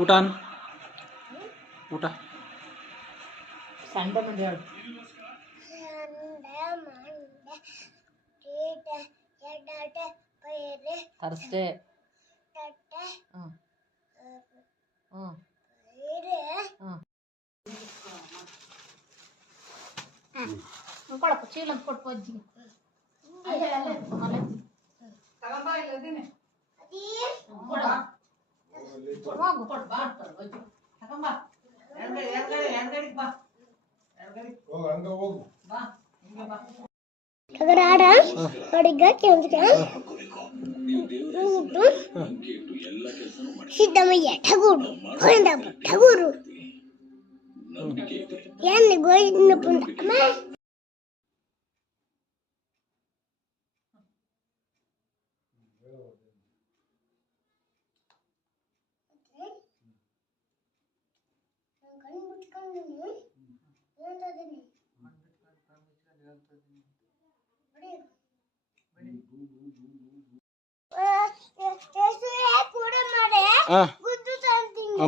ಊಟ ಊಟ ಸಂಡೆ ಮಂದಿ ಹೇಳು ತರ್ಸ್ಡೆ ಕೊಡಪ್ಪ ಚೀಲ ಕೊಟ್ಟು ಅಜ್ಜಿಗೆ ಸಿದ್ದಮಯ್ಯ ಠಗೂರು ಗೋವಿಂದಪ್ಪ ಠಗೂರು ಏನು ಗೋವಿಂದಪ್ಪ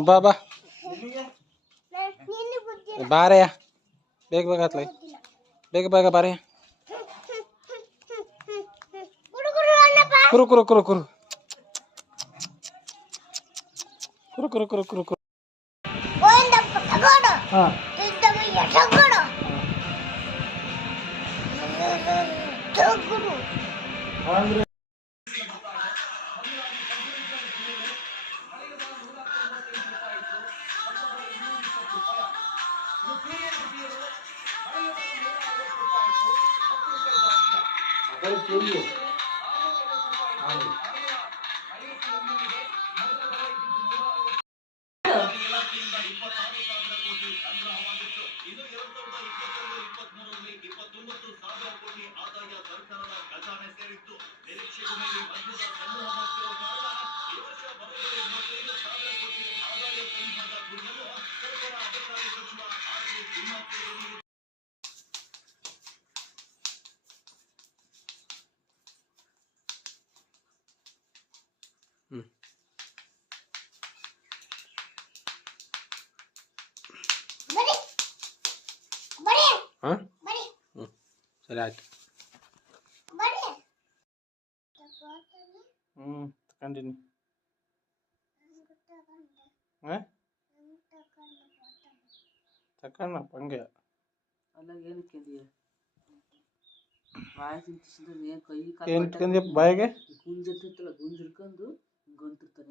ಬಾ ಬಾ ಬಾರಯ್ಯ ಬೇಗ ಬೇಗ ಹತ್ಲ ಬೇಗ ಬೇಗ ಬಾರಯ್ಯ ಕುರು ಕುರು ಕುರು ಕುರು ಕುರು ಕುರು ಕುರು ಕುರು ಕುರು ಹಾಂ ಅಂದ್ರೆ ಹಾಂ ಸರಿ ಆಯ್ತು ತಗೊಂಡಿನಿ ಹಾಂ ತಗೊಂಡಪ್ಪ ಹಂಗೆ ಏನು ಇಟ್ಕೊಂಡ್ಯಪ್ಪ ಬಾಯಿಗೆ ಗುಂಜಿರ್ತೈತಲ್ಲ ಗುಂಜಿರ್ಕೊಂಡು ಗಂತಿರ್ತಾರೆ